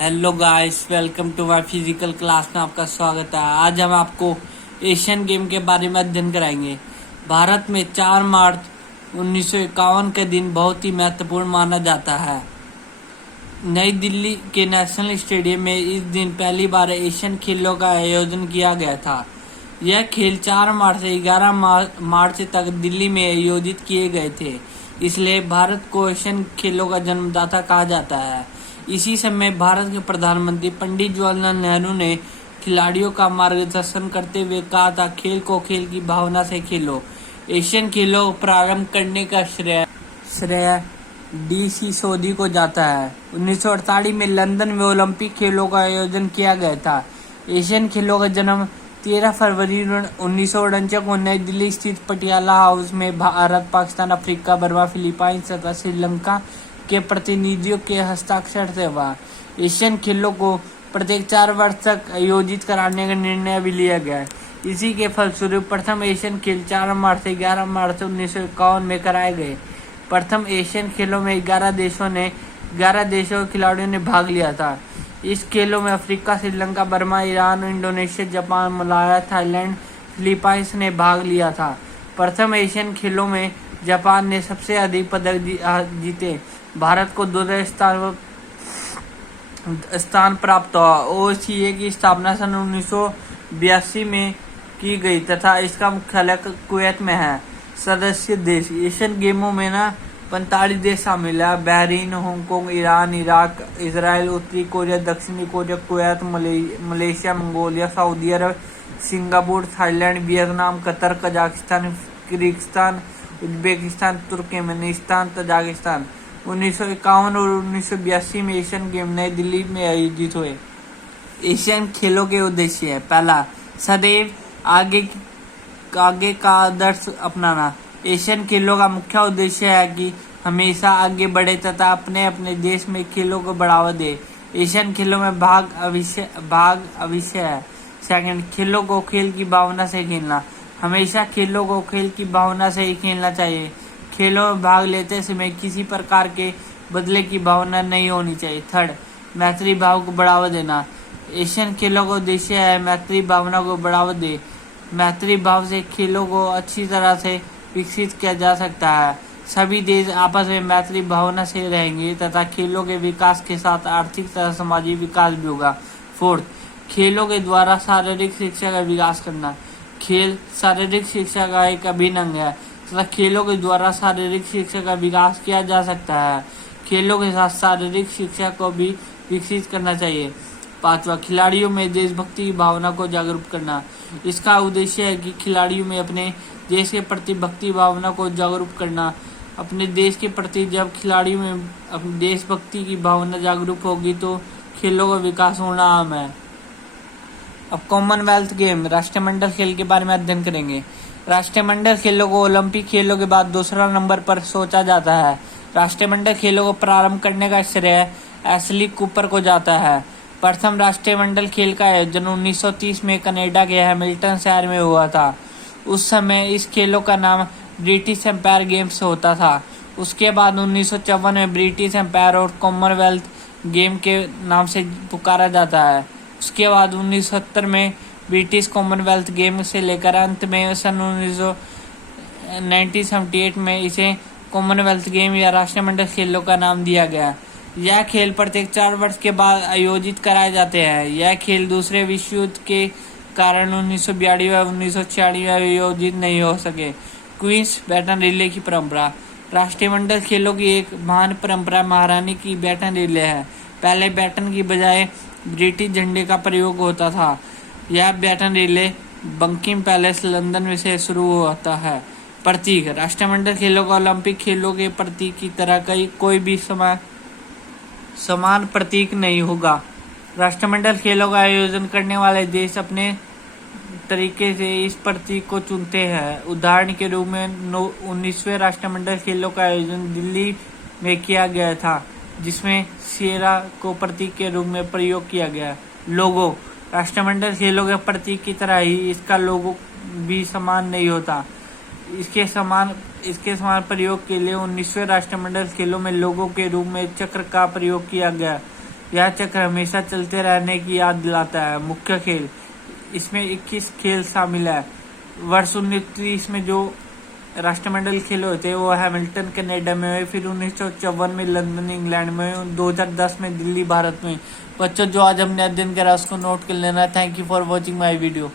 Hello guys, welcome to my physical class में आपका स्वागत है। आज हम आपको एशियन गेम के बारे में अध्ययन कराएंगे। भारत में 4 मार्च 1951 के दिन बहुत ही महत्वपूर्ण माना जाता है। नई दिल्ली के नेशनल स्टेडियम में इस दिन पहली बार एशियन खेलों का आयोजन किया गया था। यह खेल 4 मार्च से 11 मार्च तक दिल्ली में आयोजित किए गए थे, इसलिए भारत को एशियन खेलों का जन्मदाता कहा जाता है। इसी समय भारत के प्रधानमंत्री पंडित जवाहरलाल नेहरू ने खिलाड़ियों का मार्गदर्शन करते हुए कहा था, खेल को खेल की भावना से खेलो। एशियन खेलों को प्रारंभ करने का श्रेय डी.सी. सोधी को जाता है। 1948 में लंदन में ओलंपिक खेलों का आयोजन किया गया था। एशियन खेलों का जन्म 13 फरवरी 1949 को नई दिल्ली स्थित पटियाला हाउस में Bharat, Pakistan, Africa, Burma, Philippines तथा श्रीलंका के प्रतिनिधियों के हस्ताक्षर से हुआ। एशियन खेलों को प्रत्येक 4 वर्ष तक आयोजित कराने का निर्णय भी लिया गया। इसी के फलस्वरूप प्रथम एशियन खेल 4 मार्च से 11 मार्च 1951 में कराए गए। प्रथम एशियन खेलों में 11 देशों के खिलाड़ियों ने भाग लिया था। इस खेलों में Africa, Sri Lanka, Burma, Iran, Indonesia, Japan, Malaya, Thailand, Philippines ने भाग लिया था। प्रथम एशियन खेलों में जापान ने सबसे अधिक पदक जीते। भारत को 2 स्थान प्राप्त हुआ। ओसीए की स्थापना सन 1982 में की गई तथा इसका मुख्यालय कुवैत में है। सदस्य देश एशियन गेमों में 45 देश शामिल है। Bahrain, Hong Kong, Iran, Iraq, Israel, उत्तरी कोरिया, दक्षिणी Korea, Kuwait, Malaysia, Mongolia, Saudi Arab, Singapore, Thailand, Vietnam, Qatar, Kazakhstan, Kyrgyzstan, Uzbekistan, Turkmenistan, Tajikistan. 1951 और 1982 में एशियन गेम नई दिल्ली में आयोजित हुए। एशियन खेलों के उद्देश्य है: पहला, सदैव आगे का आदर्श अपनाना। एशियन खेलों का मुख्य उद्देश्य है कि हमेशा आगे बढ़े तथा अपने देश में खेलों को बढ़ावा दे। एशियन खेलों में भाग अवश्य है। सेकंड, खेलों को खेल की भावना से खेलना। हमेशा खेलों को खेल की भावना से ही खेलना चाहिए। खेलों में भाग लेते समय किसी प्रकार के बदले की भावना नहीं होनी चाहिए। थर्ड, मैत्री भाव को बढ़ावा देना। एशियन खेलों का उद्देश्य है मैत्री भावना को बढ़ावा दे। मैत्री भाव से खेलों को अच्छी तरह से विकसित किया जा सकता है। सभी देश आपस में मैत्री भावना से रहेंगे तथा खेलों के विकास के साथ आर्थिक तथा सामाजिक विकास भी होगा। फोर्थ, खेलों के द्वारा शारीरिक शिक्षा का विकास करना। खेल शारीरिक शिक्षा का एक अभिन्न अंग है तथा खेलों के द्वारा शारीरिक शिक्षा का विकास किया जा सकता है। खेलों के साथ शारीरिक शिक्षा को भी विकसित करना चाहिए। पांचवा, खिलाड़ियों में देशभक्ति की भावना को जागरूक करना। इसका उद्देश्य है कि खिलाड़ियों में अपने देश के प्रति भक्ति भावना को जागरूक करना। अपने देश के प्रति जब खिलाड़ियों में अपनी देशभक्ति की भावना जागरूक होगी तो खेलों का विकास होना आम है। अब कॉमनवेल्थ गेम राष्ट्रमंडल खेल के बारे में अध्ययन करेंगे। राष्ट्रमंडल खेलों को ओलंपिक खेलों के बाद दूसरा नंबर पर सोचा जाता है। राष्ट्रमंडल खेलों को प्रारंभ करने का श्रेय एशली कूपर को जाता है। प्रथम राष्ट्रमंडल खेल का आयोजन 1930 में कनाडा के हैमिल्टन शहर में हुआ था। उस समय इस खेलों का नाम ब्रिटिश एम्पायर गेम्स होता था। उसके बाद 1954 में ब्रिटिश एम्पायर और कॉमनवेल्थ गेम के नाम से पुकारा जाता है। उसके बाद 1970 में ब्रिटिश कॉमनवेल्थ गेम से लेकर अंत में सन 1978 में इसे कॉमनवेल्थ गेम या राष्ट्रमंडल खेलों का नाम दिया गया। यह खेल प्रत्येक 4 वर्ष के बाद आयोजित कराए जाते हैं। यह खेल दूसरे विश्व युद्ध के कारण 1942 और 1946 में आयोजित नहीं हो सके। क्वींस बैटन रिले की परंपरा। राष्ट्रमंडल खेलों की एक महान परंपरा महारानी की बैटन रिले है। पहले बैटन की बजाय ब्रिटिश झंडे का प्रयोग होता था। यह baton relay Buckingham Palace London में से शुरू होता है। प्रतीक। राष्ट्रमंडल खेलों का ओलंपिक खेलों के प्रतीक की तरह कोई भी समान प्रतीक नहीं होगा। राष्ट्रमंडल खेलों का आयोजन करने वाले देश अपने तरीके से इस प्रतीक को चुनते हैं। उदाहरण के रूप में 19वें राष्ट्रमंडल खेलों का आयोजन दिल्ली में किया गया था, जिसमें शेरा को प्रतीक के रूप में प्रयोग किया गया। लोगो। राष्ट्रमंडल खेलों के प्रतीक की तरह ही इसका लोगो भी समान नहीं होता। इसके समान प्रयोग के लिए 19वें राष्ट्रमंडल खेलों में लोगो के रूप में चक्र का प्रयोग किया गया। यह चक्र हमेशा चलते रहने की याद दिलाता है। मुख्य खेल, इसमें 21 खेल शामिल है। वर्ष 1930 में जो राष्ट्रमंडल खेल हुए थे वो हैमिल्टन कनाडा में हुए, फिर 1954 में लंदन इंग्लैंड में, 2010 में दिल्ली भारत में। बच्चों, जो आज हमने अध्ययन करा उसको नोट कर लेना। Thank you for watching my video.